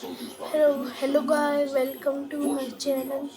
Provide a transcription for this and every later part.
Hello guys, welcome to my channel.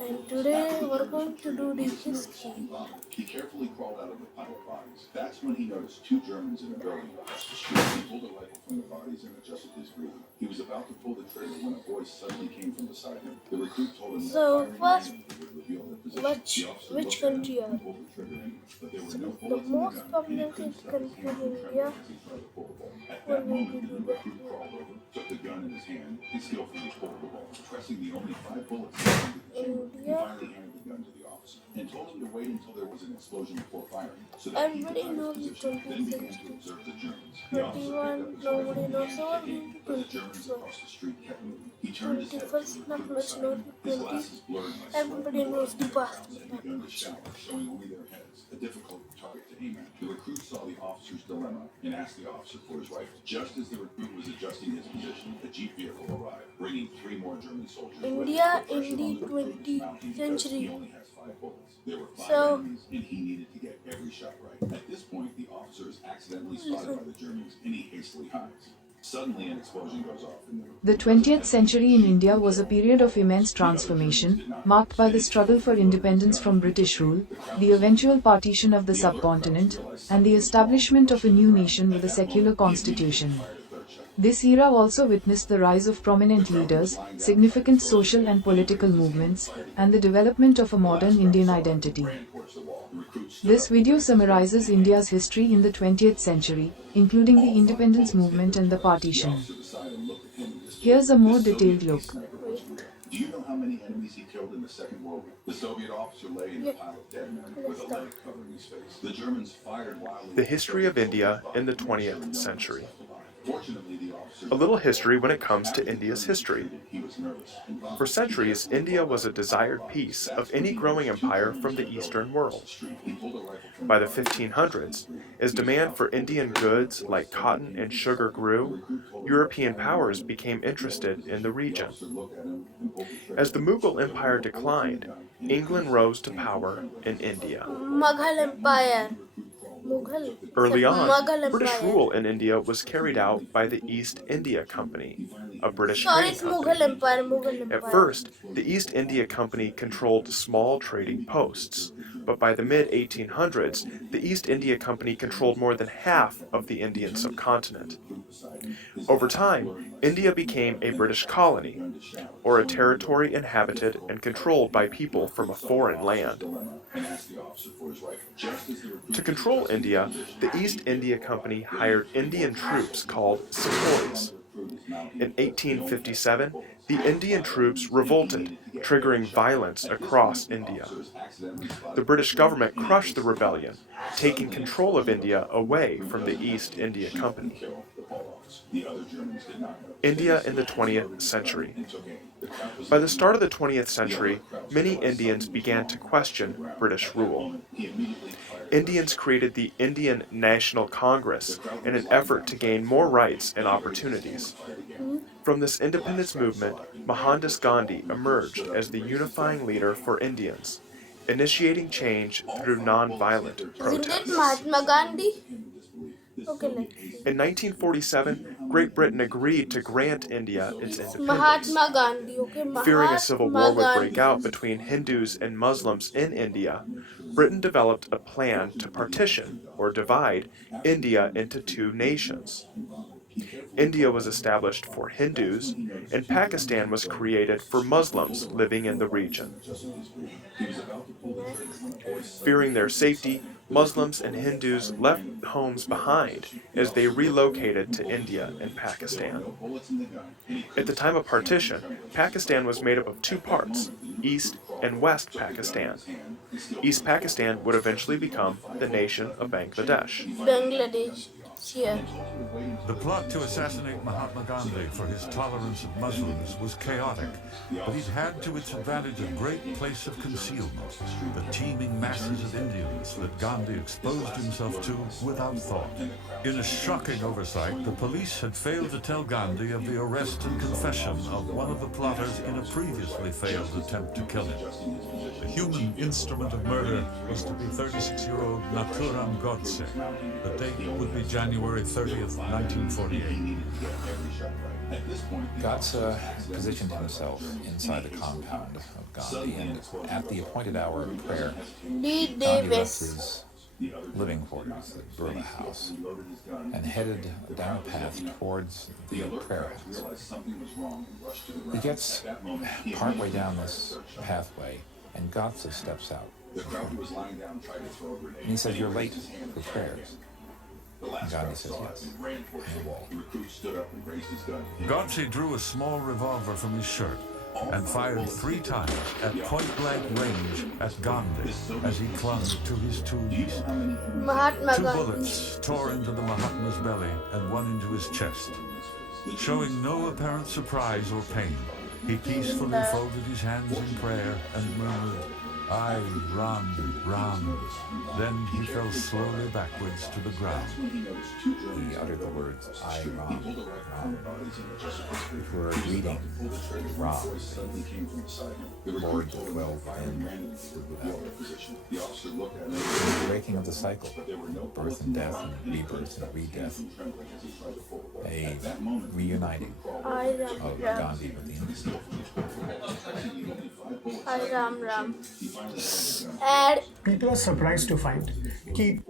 And today we're going to do the history. He carefully crawled out of the pile of bodies. That's when he noticed two Germans in a building across the street. He pulled a rifle from the bodies and adjusted his breathing. He was about to pull the trigger when a voice suddenly came from beside him. The recruit told him So that firing first, randomly would reveal their position. which country are? Pulled the trigger in, but there were So no the bullets in the most gun, and he populated couldn't stop his country hand in from India. trembling as he tried to pull the ball. At We're that going to moment, do the that. recruit crawled over, took the gun in his hand, and skillfully pulled the ball, pressing the only 5 bullets into the chamber. He India. finally handed the gun to the officer and told him to wait until there was an explosion before firing, so that he Everybody could knows his the position. 20th Then began to century. observe the Germans. The officer 21, picked up his rifle nobody and knows. began So we're kicking, going to but the Germans 21st. across the street kept moving. He turned his head to 21st, the not recruit much, beside not him. His 20. glasses blurred by sweat Everybody and knows the blood. past. They began to shower, showing only their heads, a difficult target to aim at. The recruit saw the officer's dilemma and asked the officer for his rifle. Just as the recruit was adjusting his position, a jeep vehicle arrived, bringing 3 more German soldiers. India in the 20th century. He only has 5 bullets. There were 5 So enemies, and he needed to get every shot right. At this point, the officer is accidentally spotted by the Germans, and he hastily hides. Suddenly, an explosion goes off in The 20th century in India was a period of immense transformation, marked by the struggle for independence from British rule, the eventual partition of the subcontinent, and the establishment of a new nation with a secular constitution. This era also witnessed the rise of prominent leaders, significant social and political movements, and the development of a modern Indian identity. This video summarizes India's history in the 20th century, including the independence movement and the partition. Here's a more detailed look. Do you know how many enemies he killed in the Second World War? The Soviet officer lay in a pile of dead men with a leg covering his face. The Germans fired wildly. The history of India in the 20th century. Fortunately, the officer A little history when it comes to India's history. For centuries, India was a desired piece of any growing empire from the Eastern world. By the 1500s, as demand for Indian goods like cotton and sugar grew, European powers became interested in the region. As the Mughal Empire declined, England rose to power in India. Mughal Empire. Mughal. Early on, Mughal British Empire. rule in India was carried out by the East India Company, a British Sorry, trading it's company. Mughal Empire. Mughal Empire. At first, the East India Company controlled small trading posts, but by the mid-1800s, the East India Company controlled more than half of the Indian subcontinent. Over time, India became a British colony, or a territory inhabited and controlled by people from a foreign land. To control India, the East India Company hired Indian troops called sepoys. In 1857, the Indian troops revolted, triggering violence across India. The British government crushed the rebellion, taking control of India away from the East India Company. India in the 20th century. By the start of the 20th century, many Indians began to question British rule. Indians created the Indian National Congress in an effort to gain more rights and opportunities. From this independence movement, Mohandas Gandhi emerged as the unifying leader for Indians, initiating change through nonviolent Isn't it protests. Mahatma Gandhi? Okay, let's see. In 1947, Great Britain agreed to grant India its independence. Mahatma Gandhi. Okay, Fearing a civil war Mahatma would break out Gandhi. between Hindus and Muslims in India, Britain developed a plan to partition, or divide, India into 2 nations. India was established for Hindus, and Pakistan was created for Muslims living in the region. Fearing their safety, Muslims and Hindus left homes behind as they relocated to India and Pakistan. At the time of partition, Pakistan was made up of 2 parts, East and West Pakistan. East Pakistan would eventually become the nation of Bangladesh. Bangladesh. Here. The plot to assassinate Mahatma Gandhi for his tolerance of Muslims was chaotic, but it had to its advantage a great place of concealment, the teeming masses of Indians that Gandhi exposed himself to without thought. In a shocking oversight, the police had failed to tell Gandhi of the arrest and confession of one of the plotters in a previously failed attempt to kill him. The human instrument of murder was to be 36-year-old Nathuram Godse. The date would be January 30th, 1948. Gotsa positioned himself inside the compound of Gandhi, and at the appointed hour of prayer, Did they Gandhi left miss? his living quarters, the Burma house, and headed down a path towards the prayer house. He gets partway down this pathway, and Gotsa steps out. And he says, "You're late for prayers." And Gandhi says, "Yes, I am late." Gotsi drew a small revolver from his shirt and fired 3 times at point-blank range at Gandhi as he clung to his 2 knees. Mahatma 2 Gandhi. bullets tore into the Mahatma's belly and 1 into his chest. Showing no apparent surprise or pain, he peacefully folded his hands in prayer and murmured, "I, Ram, Ram." Then he fell slowly backwards to the ground. He uttered the words, "I, Ram, Ram," which were a greeting to Ram, the Lord that dwelled in the breaking of the cycle, birth and death and rebirth and re-death, a reuniting I Ram of Ram. Gandhi with the Indians. I Ram Ram. And People are surprised to find key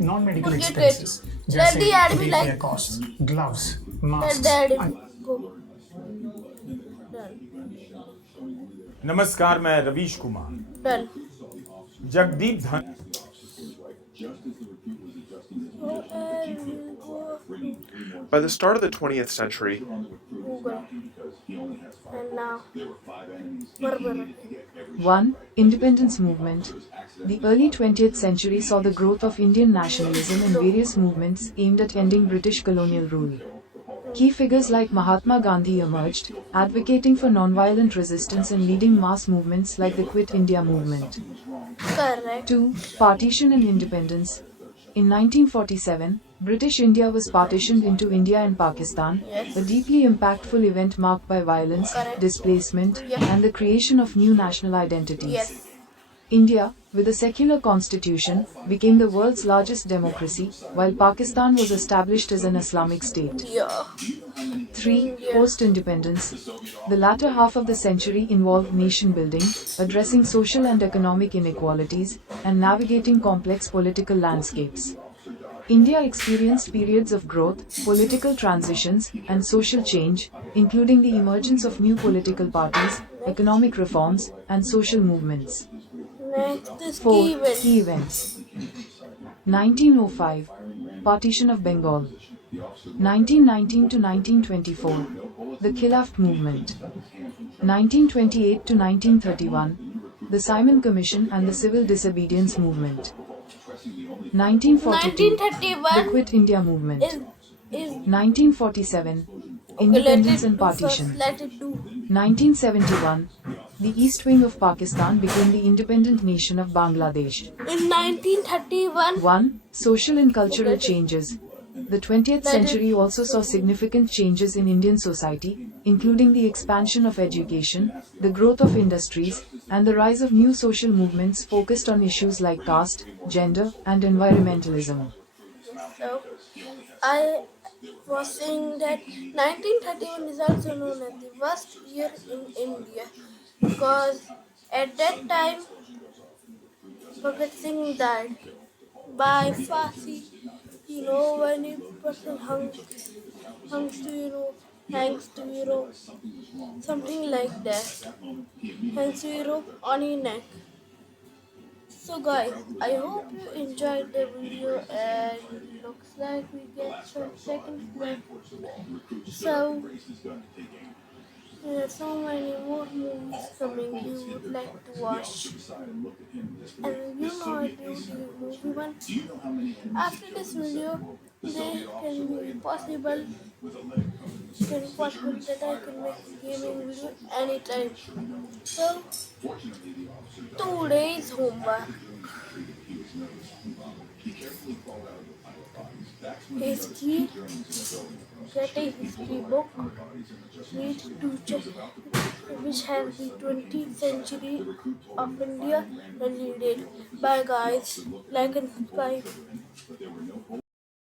non-medical forget it. expenses, Let just the say admin API like costs, gloves, let masks, the admin and go. Done. नमस्कार, मैं Ravish Kumar. Done. Jagdeep धन So, and we'll go By the start of the 20th century, Google. And now, Barbara. 1. Independence movement. The early 20th century saw the growth of Indian nationalism and various movements aimed at ending British colonial rule. Key figures like Mahatma Gandhi emerged, advocating for nonviolent resistance and leading mass movements like the Quit India movement. Correct. 2. Partition and independence. In 1947, British India was partitioned into India and Pakistan, Yes. a deeply impactful event marked by violence, Correct. displacement, Yep. and the creation of new national identities. Yes. India, with a secular constitution, became the world's largest democracy, while Pakistan was established as an Islamic state. Yeah. 3. Post-independence. The latter half of the century involved nation building, addressing social and economic inequalities, and navigating complex political landscapes. India experienced periods of growth, political transitions, and social change, including the emergence of new political parties, economic reforms, and social movements. Next is 4. key events. Key events. 1905, Partition of Bengal. 1919 to 1924, the Khilafat movement. 1928 to 1931, the Simon Commission and the Civil Disobedience Movement. 1942, the 1931 Quit India movement. is 1947, okay, Independence let and it do first. Partition. Let it do. 1971, the East Wing of Pakistan became the independent nation of Bangladesh. In 1931, 1. Social and cultural changes. The 20th Let it- century also saw significant changes in Indian society, including the expansion of education, the growth of industries, and the rise of new social movements focused on issues like caste, gender, and environmentalism. so I was saying that 1931 is also known as the worst year in India because at that time Bhagat Singh died by Fasi. When a person hangs to something like that, hangs to on his neck. So guys, I hope you enjoyed the video and looks like we get some seconds left. So there are so many more movies coming you would like to watch. And I do the movie one. After this video, there can be possible that I can make a gaming video anytime. So today's homework. History. Get a history book. Read to check which has the 20th century of India and read it. Bye guys. Like and subscribe.